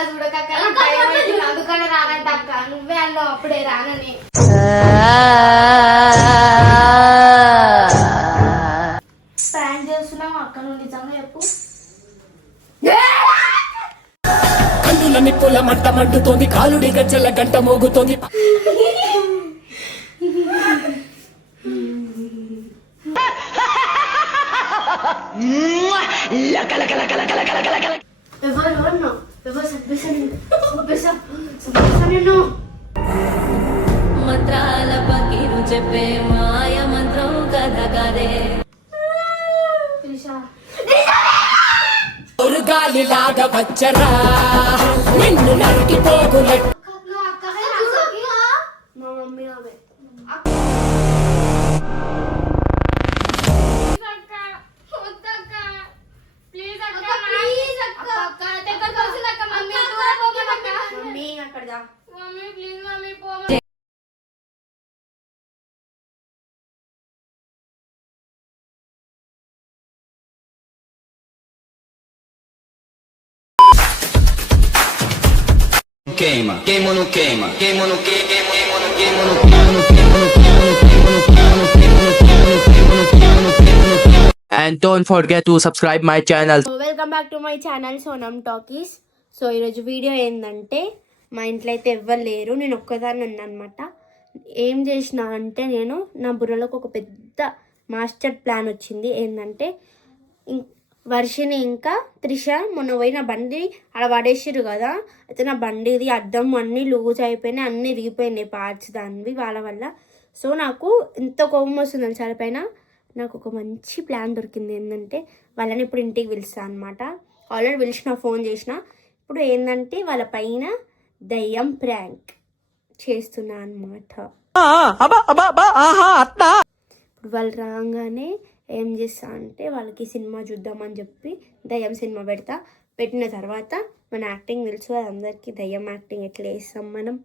మళ్ళీ చూడకక్క అందుకనే రానంట అక్క నువ్వే అన్నావు అప్పుడే రానని ప్లాన్ చేస్తున్నావు అక్క నువ్వు నిజంగా చెప్పు కన్నులన్నీ పొల మంట మండుతోంది కాలుడి గజ్జల గంట మోగుతోంది మంత్రాల పకీరు చెప్పే మాయ మంత్రం కథ కదే గాలిలాగా వచ్చరా నిన్ను నరికి పోగులెట్ మా మమ్మీ ఆమె Queima, queima ou não queima? Queima ou não queima? Queima ou não queima? And don't forget to subscribe my channel. Welcome back to my channel Sonam talkies. So ఈరోజు వీడియో ఏంటంటే మా ఇంట్లో అయితే ఎవ్వరు లేరు, నేను ఒక్కదాన్ని ఉన్నా అనమాట. ఏం చేసిన అంటే నేను నా బుర్రలోకి ఒక పెద్ద మాస్టర్ ప్లాన్ వచ్చింది. ఏంటంటే వర్షిని ఇంకా త్రిష మొన్న పోయి నా బండి అలా పడేసిరు కదా, అయితే నా బండిది అద్దం అన్నీ లూజ్ అయిపోయినాయి, అన్నీ ఇరిగిపోయినాయి పార్ట్స్ దానివి వాళ్ళ వల్ల. సో నాకు ఎంత కోపం వస్తుంది చాలా పైన. నాకు ఒక మంచి ప్లాన్ దొరికింది. ఏంటంటే వాళ్ళని ఇప్పుడు ఇంటికి పిలుస్తాను అనమాట. ఆల్రెడీ పిలిచిన, ఫోన్ చేసిన. ఇప్పుడు ఏంటంటే వాళ్ళ పైన దయ్యం ప్రాంక్ చేస్తున్నా అనమాట. ఇప్పుడు వాళ్ళు రాగానే ఏం చేస్తా అంటే వాళ్ళకి సినిమా చూద్దామని చెప్పి దయ్యం సినిమా పెట్టిన తర్వాత మన యాక్టింగ్ తెలుసు అది అందరికీ, దయ్యం యాక్టింగ్ ఎట్లా వేస్తాం మనం.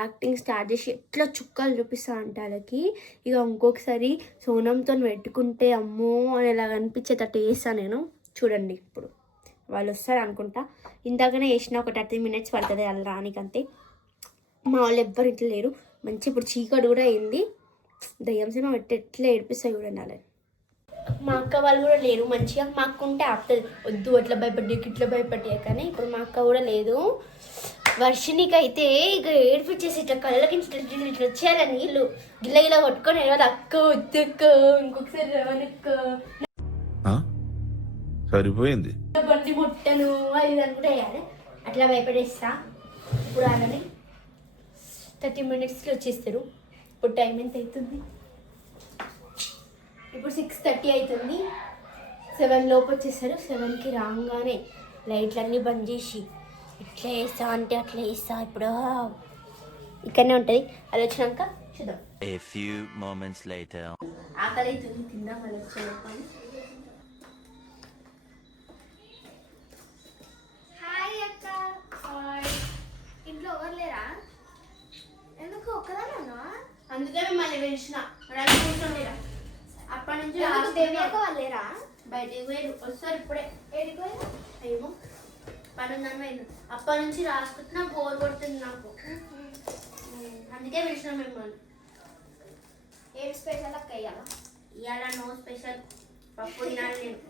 యాక్టింగ్ స్టార్ట్ చేసి ఎట్లా చుక్కలు చూపిస్తా అంటే వాళ్ళకి ఇక ఇంకొకసారి సోనంతో పెట్టుకుంటే అమ్మో అని ఇలా అనిపించేటట్టు వేస్తాను నేను. చూడండి ఇప్పుడు వాళ్ళు వస్తారు అనుకుంటా. ఇందాకనే వేసిన ఒక 30 minutes పడుతుంది వాళ్ళు రానికంతే. మా వాళ్ళు ఎవ్వరు ఇట్లా లేరు. మంచి ఇప్పుడు చీకటి కూడా అయింది. దయ్యం సినిమా పెట్టి ఎట్లా ఏడిపిస్తాయి చూడండి వాళ్ళని. మా అక్క వాళ్ళు కూడా లేరు. మంచిగా మా అక్క ఉంటే ఆపుతుంది, వద్దు అట్లా భయపడ్డాక ఇట్లా భయపడ్డాక. కానీ ఇప్పుడు మా అక్క కూడా లేదు. వర్షినికి అయితే ఇక ఏడిపించేసి ఇట్లా కళ్ళకి ఇట్లా వచ్చేయాల నీళ్ళు గిల్ల గిల్ల కొట్టుకొని అక్క వద్దక్క ఇంకొకసారి రానక్క సరిపోయింది బండి ముట్టను అది అనుకుంటే వేయాలి. అట్లా భయపడేస్తా. ఇప్పుడు వాళ్ళని 30 minutesలో వచ్చేస్తారు. ఇప్పుడు టైం ఎంత అవుతుంది? ఇప్పుడు 6:30 అవుతుంది. 7 లోపు వచ్చేస్తారు. 7కి రాగానే లైట్లన్నీ బంద్ చేసి ఇట్లా వేస్తా అంటే అట్లా వేస్తా. ఇప్పుడు ఇక్కడనే ఉంటుంది. అది వచ్చినాక చూద్దాం. A few moments later. ఆకలి అవుతుంది, తిందాం. అది వచ్చాక హాయ్ అక్క. ఇంట్లో ఎవరు లేరా? ఎందుకు ఒక్కదానా? అందుకే మిమ్మల్ని పిలిచిన. అప్పటి నుంచి వాళ్ళు లేరా? బయటికి పోయారు, వస్తారు ఇప్పుడే. ఏడికి పోయారు? ఏమో పనుందని పోయింది. అప్పటి నుంచి రాసుకుంటున్నా, బోర్ కొడుతుంది నాకు. అందుకే పిలిచిన మిమ్మల్ని. ఏం స్పెషల్ అక్క ఇవ్వాలా? ఇవాళ నో స్పెషల్. పప్పు తినాలి నేను.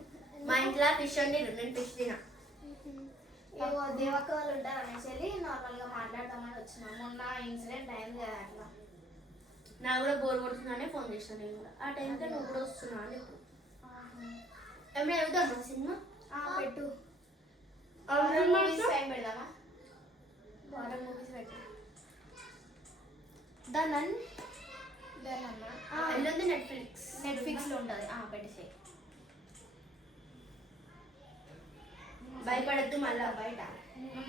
మా ఇంట్లో ఫిష్ వండిరు, నేను ఫిష్ తినా. దేవక్క వాళ్ళు ఉంటారు అనేసి నార్మల్గా మాట్లాడతామని వచ్చినా. మొన్న ఇన్సిడెంట్ అయింది కదా, అట్లా నాకు కూడా బోర్ కొడుతుందనే ఫోన్ చేసాను నేను కూడా. ఆ టైంకి నువ్వు కూడా వస్తున్నా అని. ఇప్పుడు ఏమైనా వెళ్తామా సినిమా? పెట్టు. టైం పెడదామా? హారర్ మూవీస్ పెట్టు. దాన్ని వెళ్ళొంది నెట్ఫ్లిక్స్లో ఉంటుంది. పెట్టేసేయి. భయపడద్దు మళ్ళా బయట.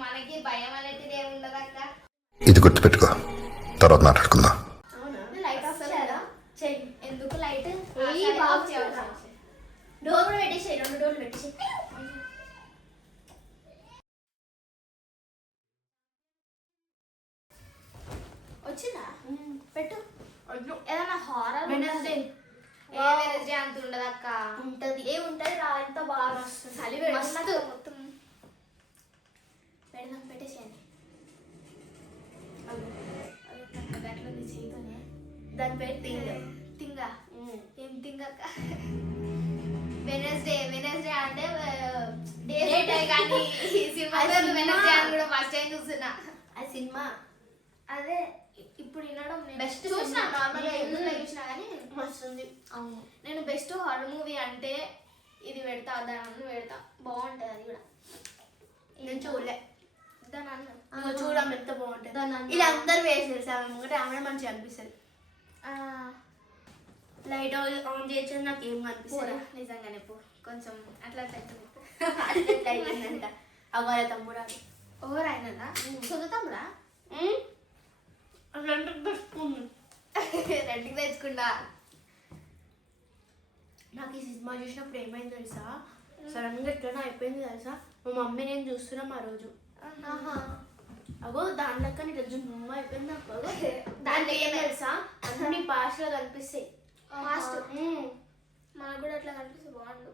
మనకి భయం అనేది ఏముండదు అక్క. ఇది గుర్తుపెట్టుకో, తర్వాత మాట్లాడుకుందాం. అవునా? లైట్ ఆఫ్ చేయాలా? చెయ్యి. ఎందుకు లైట్? డోర్ కూడా పెట్టేసేయి. 2 డోర్లు పెట్టేసేయి. వచ్చిందా? పెట్టు. ఏదైనా హారర్ వెనస్డే అంత ఉండదు అక్క. ఉంటది. ఏముంటది రా, ఎంత బాగా వస్తుంది. చలి పెడతాం మొత్తం. పెడదాం. పెట్టేసి దాని పేరు థింగ్. తింగా ఏం తింగక్క? వెనస్డే అంటే డేట్ కానీ సినిమా వెనస్డే అని కూడా ఫస్ట్ టైం చూస్తున్నా. ఆ సినిమా అదే ఇప్పుడు వినడం Best చూసిన cinema. నార్మల్గా ఎందులో చూసినా కానీ వస్తుంది. అవును, నేను బెస్ట్ హారర్ మూవీ అంటే ఇది పెడతా, దాని పెడతా, బాగుంటుంది అది కూడా. నేను చూడలే. దాని అన్న నువ్వు చూడడం ఎంత బాగుంటుంది. దాని అన్న ఇలా అందరు వేసి తెలుసా ముంగట ఆమె మంచిగా అనిపిస్తుంది. లైట్ ఆన్ చేయొచ్చు నాకు ఏం పోరా అనిపిస్తుంది. నిజంగానే పో, కొంచెం అట్లా అవుతుంది. అట్లా అయిపోయిందంట అవ్వాలి తమ్ముడు అని. ఓవర్ అయినా చదువుతాంరా రెండుకి తెచ్చుకుంది. రెండుకి తెచ్చుకుంటా. నాకు ఈ సినిమా చూసినప్పుడు ఏమైంది తెలుసా, సడన్ గా ఎట్లనో అయిపోయింది తెలుసా. మా మమ్మీ నేను చూస్తున్నాం ఆ రోజు. అగో దాని లెక్క ఇట్లా జుమ్మ అయిపోయింది నాకు. అగో దాంట్లో ఏం తెలుసా, అన్ని భాషలో కనిపిస్తాయి. ఫాస్ట్ మనకు కూడా అట్లా కనిపిస్తే బాగుండు.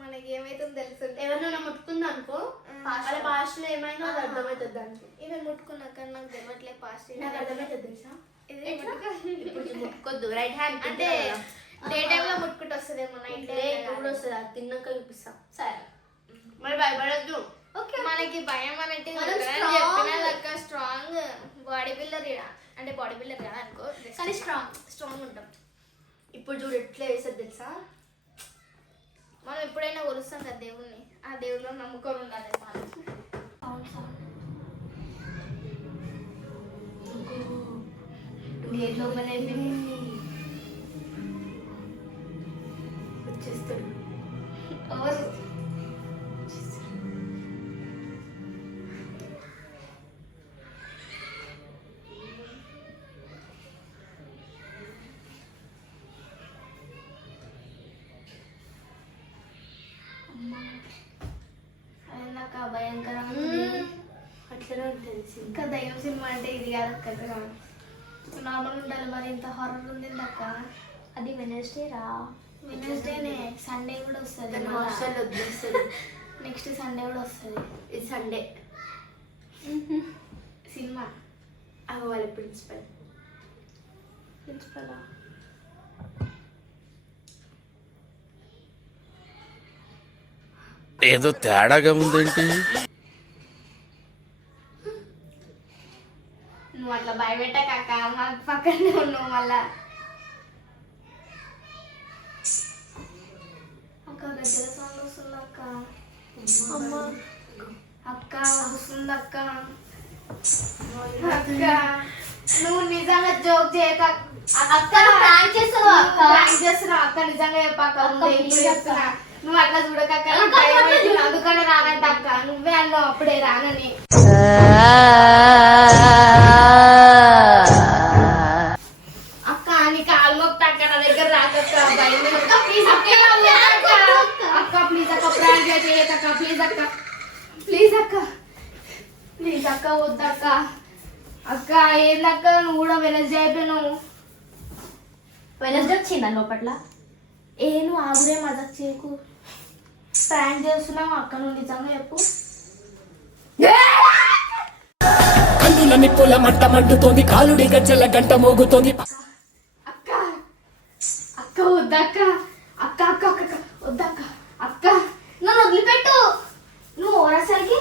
మనకి ఏమైతుందో తెలుస్తుంది. ఎవరినైనా ముట్టుకుంది అనుకో వాళ్ళ భాషలో ఏమైందో అది అర్థమవుతుంది దానికి. ఇవి ముట్టుకున్నాక నాకు తెలియట్లే ఫాస్ట్. నాకు అర్థమవుతుంది తెలుసా. ఇది ఇప్పుడు ముట్టుకోద్దు, రైట్ హ్యాండ్ అంటే డే టైంలో ముట్టుకుంటూ వస్తుందేమో, నైట్ ఇప్పుడు వస్తుంది, అది తిన్నాక చూపిస్తా. సరే మరి భయపడద్దు. ఓకే. మనకి భయం అనేది మనం చెప్పిన స్ట్రాంగ్ బాడీ బిల్డర్ అంటే బాడీ బిల్డర్ కదా అనుకో, కానీ స్ట్రాంగ్ ఉంటాం. ఇప్పుడు చూడు ఎట్లా వేసేది తెలుసా. మనం ఎప్పుడైనా కొలుస్తాం కదా దేవుణ్ణి, ఆ దేవుడిలో నమ్ముకొని ఉండాలి మనం. గేట్ లోపల వచ్చేస్తాడు. నాకు భయంకరంగా అట్లనే ఉంటుంది. ఇంకా దయ్యం సినిమా అంటే ఇది కాదు అక్క, నార్మల్ ఉండాలి. మరి ఇంత హారర్ ఉంది అక్క. అది వెనస్డే రా, వెనస్డేనే, సండే కూడా వస్తుంది. హాస్టల్ వద్దేస్తుంది. నెక్స్ట్ సండే కూడా వస్తుంది ఇది సండే. సినిమా. అవి వాళ్ళ ప్రిన్సిపల్. ప్రిన్సిపలా? ఏదో తేడాగా ఉందేంటి? నువ్వు అట్లా భయపెట్టక అక్క, మాకు పక్కనే ఉన్నావు మళ్ళా. అక్క గజ్జల సౌండ్ వస్తుంది అక్క. అమ్మ అక్క వస్తుంది అక్క. అక్క నువ్వు నిజంగా జోక్ చేయక అక్క, ప్రాంక్ చేస్తున్నావు అక్క. ప్రాంక్ చేస్తున్నావు అక్క, నిజంగా చెప్పాక చెప్తున్నా. నువ్వు అట్లా చూడకక్క, నాకు భయం అవుతుంది. అందుకనే రానంట అక్క. నువ్వే అన్నావు అప్పుడే రానని. అక్క నీ కాలు మొక్త అక్క, నా దగ్గర రాకక్క. భయం అక్క, ప్లీజ్ అక్క. అక్క ప్లీజ్ అక్క, ప్రాంక్ చేయకక్క. ప్లీజ్ అక్క, ప్లీజ్ అక్క, ప్లీజ్ అక్క, వద్దక్క. అక్క ఏందక్క, నువ్వు కూడా వెనస్డే అయిపోయినావు. వెనస్డే వచ్చిందా లోపట్ల? నువ్వు ఆగురే మదక్ చేయకు. ప్రాంక్ చేస్తున్నావు అక్క, నువ్వు నిజంగా చెప్పు. కన్నుల నిప్పుల మంట మండుతోంది, కాలుడి గజ్జల గంట మోగుతోంది. అక్క అక్క వద్దక్క. అక్క అక్క అక్క వద్దక్క. అక్క నన్ను వదిలిపెట్టు. నువ్వు ఓరసరికి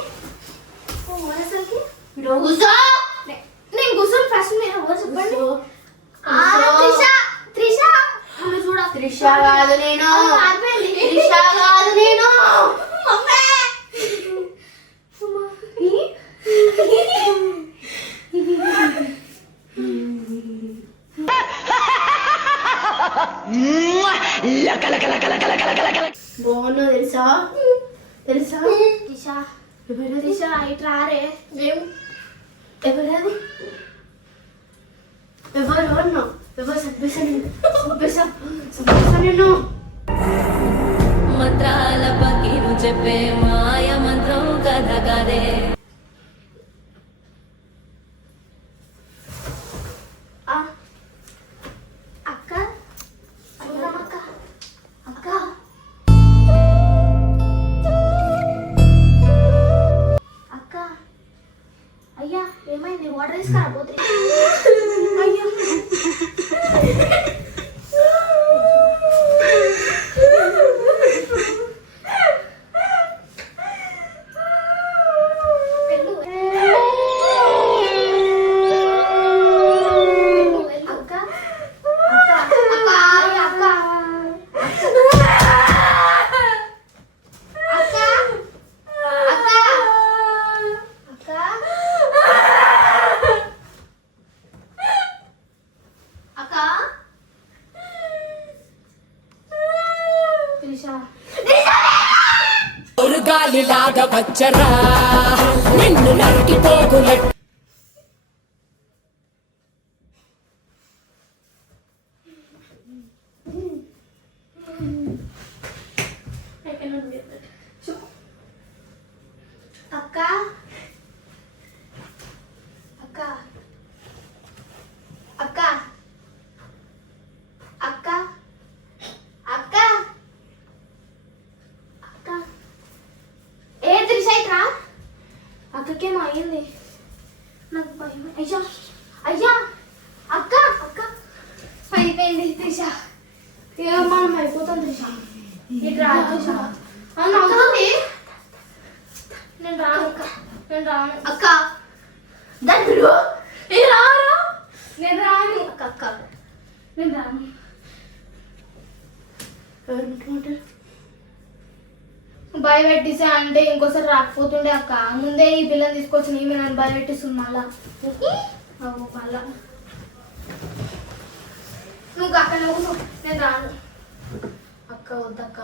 నేను కూర్చొని ఫస్ట్ మీరు ఎవరు చెప్పండి. త్రిష చూడ. త్రిష కాదు నేను, త్రిష కాదు నేను. బాగున్నా తెలుసా, తెలుసా. త్రిష త్రిష ఇటు రారే. ఎవరది? ఎవరు చంపేసా నేను. మంత్రాల పకీరు చెప్పే మాయ మంత్రం కథ కదే. అక్క చూడమక్క. అక్క అక్క అయ్యా ఏమైంది? వాటర్ తీసుకురా పోతే. అయ్యా గాలిలాగా వచ్చరా నిన్ను నరికి పోగులెట్ అక్క అక్క అక్క అక్క అక్క అక్క ఏ త్రిషైత్రా అక్కకేమో అయ్యింది నాకు భయం అయ్యా అయ్యా అక్క అక్క అయిపోయింది త్రిష ఏమో మనం అయిపోతాం త్రిష ఇటు రా త్రిష అవుతుంది నేను రాను అక్క నేను రాను అక్క దగ్గర రాను నేను రాను అక్క అక్క నేను రాను భయపెట్టేసా అంటే ఇంకోసారి రాకపోతుండే అక్క ముందే ఈ పిల్లని తీసుకొచ్చి నీ నన్ను భయపెట్టిస్తుంది మళ్ళా మళ్ళా నువ్వు అక్క నువ్వు నేను రాను అక్క వద్దక్క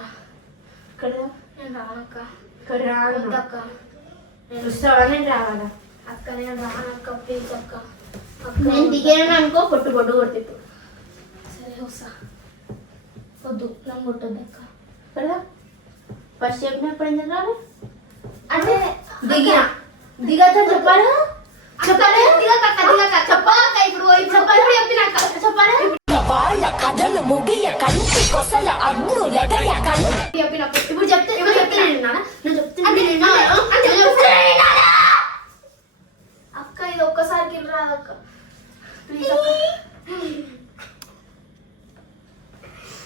ఇక్కడ నేను రాను అక్క ఇక్కడ రాను వద్దక్క చూస్తావా నేను రావాలా అక్క నేను రాను అక్క ప్లీజ్ అక్క అక్క నేను దిగాను అనుకో పొట్టు పొట్టు కొట్టిప్పు సరే వస్తా వద్దు నన్ను కొట్టద్దు అక్క కదా ఫస్ట్ చెప్పినప్పుడు ఎందుకు రావాలి అంటే దిగినా దిగతా చెప్పాలి చెప్పాలి దిగక్క చెప్పాలక్క ఇప్పుడు చెప్పాలి చెప్పినాక చెప్పాలి వాళ్ళ కథలు ముగియ కంటి కొసల అగ్ను లెగయ కంటి చెప్పినప్పుడు ఇప్పుడు చెప్తే నువ్వు చెప్తున్నా అక్క ఇది ఒక్కసారికి రాదక్క ప్లీజ్ అక్క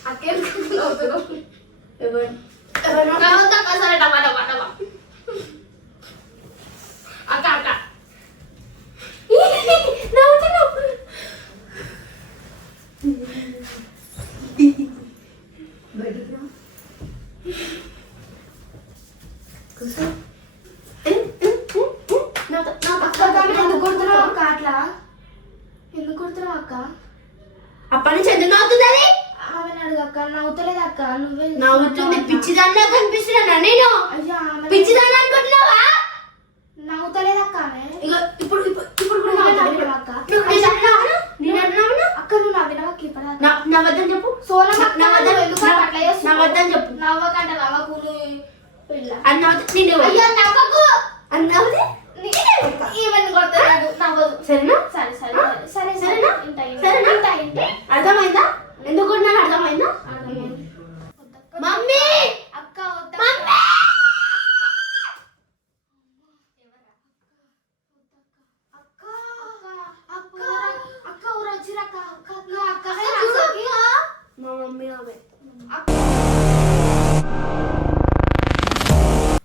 అక్క ఎవరు అక్క సరే టమా అక్క అక్క బయటికి రా ఎందుకు కొడుతున్నావు అక్క అట్లా ఎందుకు కొడుతున్నావు అక్క అప్పటి నుంచి ఎందుకు నవ్వుతుంది అది ఆమెను అడుగు అక్క నవ్వుతలేదు అక్క నువ్వే నవ్వుతుంది పిచ్చిదాన్నా కనిపిస్తున్నా నేను అయ్యా పిచ్చిదాన్ని అనుకుంటున్నావా నవ్వుతలేదు అక్క ఆమె ఇగో ఇప్పుడు నువ్వు నవ్వినావా అక్క అక్క నువ్వు నవ్వినావా ఇప్పుడు నవ్వద్దని చెప్పు సోనమ్మ నవ్వద్దని ఎందుకు అట్లా చేస్తున్నావు? నవ్వద్దని చెప్పు నవ్వకంట నవ్వకు నువ్వు పిల్ల అన్నవద్దు నిన్ను అయ్యా నవ్వకు అన్నవద్దు ఈవెన్ కొడతాడు నవ్వదు సరేనా సరే సరే సరే సరేనా? ఇంటా సరేనా? ఇంటా ఇంటా అర్థమైందా ఎందుకు నాకు అర్థమైందా మమ్మీ అక్క వద్దా అక్క అక్క అక్క ఊరొచ్చిరక్క అక్క అక్క అక్క మా మమ్మీ ఆమె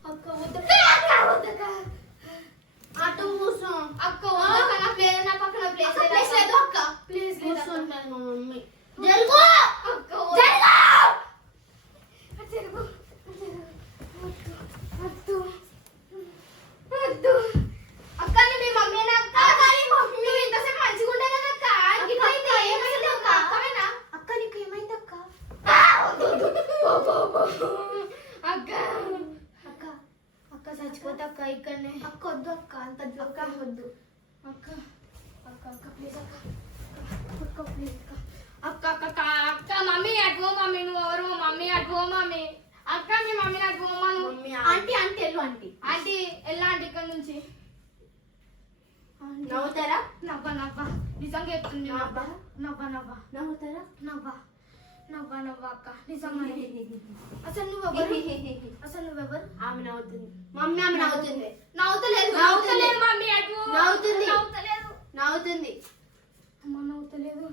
అక్క వద్ద అక్క వద్దక్క అటు కూర్చో అక్క వద్దక్క నా ప్లేస్ నా పక్కన ప్లేస్ లేదు అక్క ప్లీజ్ లేదు కూర్చుంటాను మా మమ్మీ జరుగు అక్క జరుగు జరుగు వద్దు వద్దు అక్క మీ మమ్మీ అక్క కానీ మమ్మీ నువ్వు ఇంతసేపు మంచిగా ఉండే కదా అక్క ఇట్లయితే ఏమైంది అక్క అక్కవేనా అక్క నీకు ఏమైంది అక్క అక్క అక్క అక్క చచ్చిపోతా అక్క ఇక్కడనే అక్క వద్దు అక్క అంత అక్క వద్దు అక్క అక్క అక్క ప్లీజ్ అక్క అక్క ప్లీజ్ అక్క అక్క అక్క అక్క మమ్మీ అటు మమ్మీ నువ్వు ఎవరు మమ్మీ అటు మమ్మీ అక్క మీ మమ్మీ అటు మమ్మీ ఆంటీ ఆంటీ ఎల్లు ఆంటీ ఆంటీ ఎలా ఆంటీ ఇక్కడ నుంచి నవ్వుతారా నవ్వ నవ్వ నిజంగా చెప్తుంది నవ్వ నవ్వ నవ్వ నవ్వుతారా నవ్వ నవ్వ నవ్వ అక్క నిజంగా అసలు నువ్వెవరు అసలు నువ్వెవరు ఆమె నవ్వుతుంది మమ్మీ ఆమె నవ్వుతుంది నవ్వుతలేదు నవ్వుతలేదు మమ్మీ అటు నవ్వుతుంది నవ్వుతలేదు నవ్వుతుంది అమ్మ నవ్వుతలేదు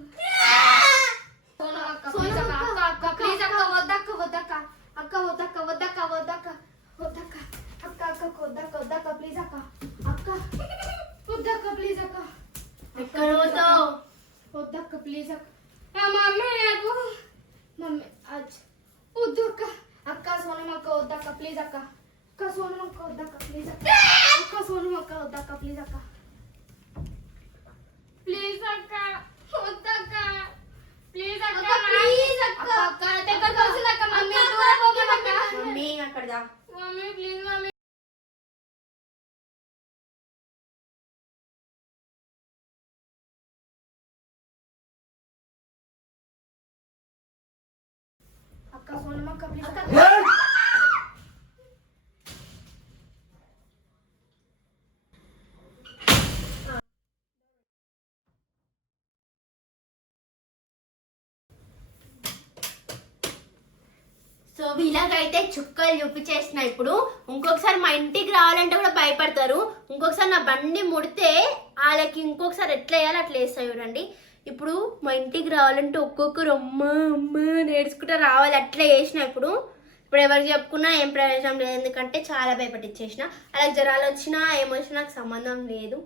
ప్లీజ్ అక్క మమ్మీ నాకు మమ్మీ వద్దు అక్క అక్క సోనమక్క వద్దక్క ప్లీజ్ అక్క అక్క సోనమక్క వద్దక్క ప్లీజ్ అక్క అక్క సోనమక్క వద్దక్క ప్లీజ్ అక్క ప్లీజ్ అక్క వద్దక్క ప్లీజ్ అక్క ప్లీజ్ అక్క అక్క దగ్గర వస్తుందక్క మమ్మీ దూరం పోకమక్క మమ్మీ అక్కడ దా. మమ్మీ ప్లీజ్ మమ్మీ అక్క సోనమక్క ప్లీజ్ అక్క సో వీళ్ళకైతే చుక్కలు చూపించేసిన. ఇప్పుడు ఇంకొకసారి మా ఇంటికి రావాలంటే కూడా భయపడతారు. ఇంకొకసారి నా బండి ముడితే వాళ్ళకి ఇంకొకసారి ఎట్లా వేయాలో అట్లా వేస్తాయి చూడండి. ఇప్పుడు మా ఇంటికి రావాలంటే ఒక్కొక్కరు అమ్మ అమ్మ నేర్చుకుంటూ రావాలి అట్లా వేసిన. ఇప్పుడు ఎవరికి చెప్పుకున్నా ఏం ప్రయోజనం లేదు, ఎందుకంటే చాలా భయపట్టించేసిన. అలాగే జ్వరాలు వచ్చినా ఏమొచ్చినా నాకు సంబంధం లేదు.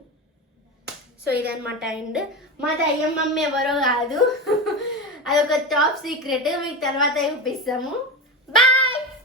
సో ఇదన్నమాట ఎండ్. మా దయ్యం మమ్మీ ఎవరో కాదు, అదొక టాప్ సీక్రెట్, మీకు తర్వాత చూపిస్తాము. బాయ్.